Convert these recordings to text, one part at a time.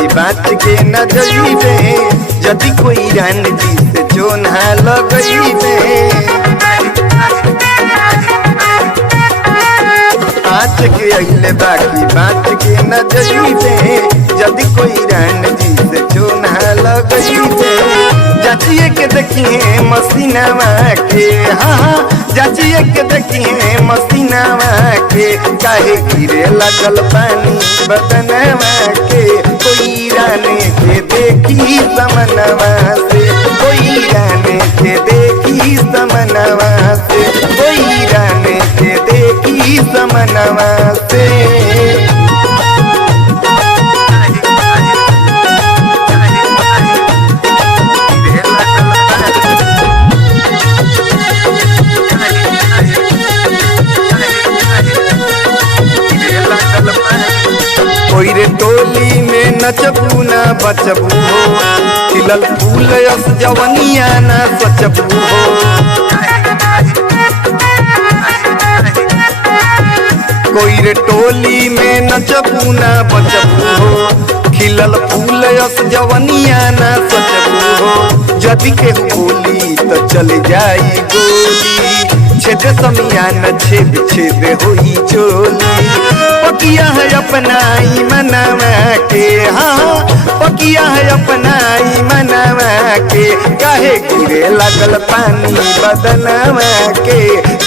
बाकी बात के न जइबे यदि कोई रानी जी से जोना लगइबे। आज के अइले बाकी बात के न जइबे यदि कोई रानी जी से जोना लगइबे। जाचिए के देखिए मसीनावा के, हाँ जाचिए के देखिए मसीनावा के, काहे गिरे लगल पानी बदनवा के। कोई रानी के देखी समनवा से, कोई रानी के देखी समनवा से, कोई रानी के देखी समनवा से। कोई रे टोली में नचबू ना बचबू हो, खिलल फूल यस जवनिया ना सचबू हो। कोई रे टोली में नचबू ना बचबू हो, खिलल फूल यस जवनिया ना सचबू हो। यदि केहू बोली तो चल जाई गोली, छेद समियाना छेद छेद होई चोली। पकिया है अपना ही मनवा के, हाँ पकिया है अपना ही मनवा के, काहे गिरे लगल पानी बदनवा के।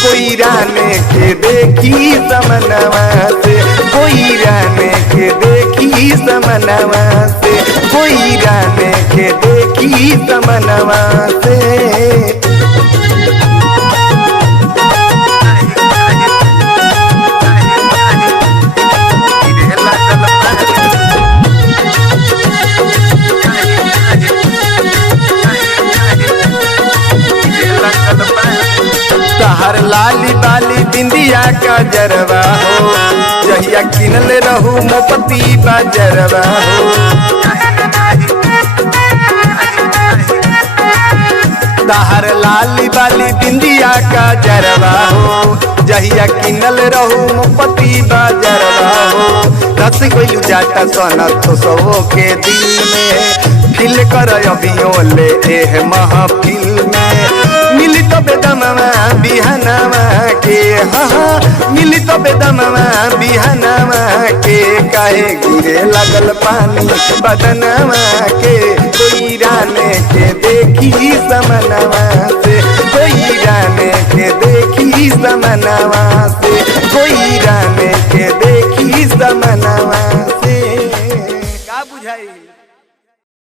कोई राने के देखी समनवा से, कोई राने के देखी समनवा से, कोई राने के देखी समनवा से। तहर लाली बाली बिंदिया का जरवा हो, जहिया किनल रहू मोपती बाजरवा हो। तहर लाली बाली बिंदिया का जरवा हो, जहिया किनल रहू मोपती बाजरवा हो। रस गइलू जाता सोना तो सो के दिल में, फिल कर अभियो ले एह महफिल में। मिली तो बेदमवा बिहनवा के, हाँ मिली तो बेदमवा बिहनवा के, काहे गिरे लगल पानी बदनवा के। कोई राने के देखी समनवा से, कोई राने के देखी समनवा से, कोई राने के देखी समनवा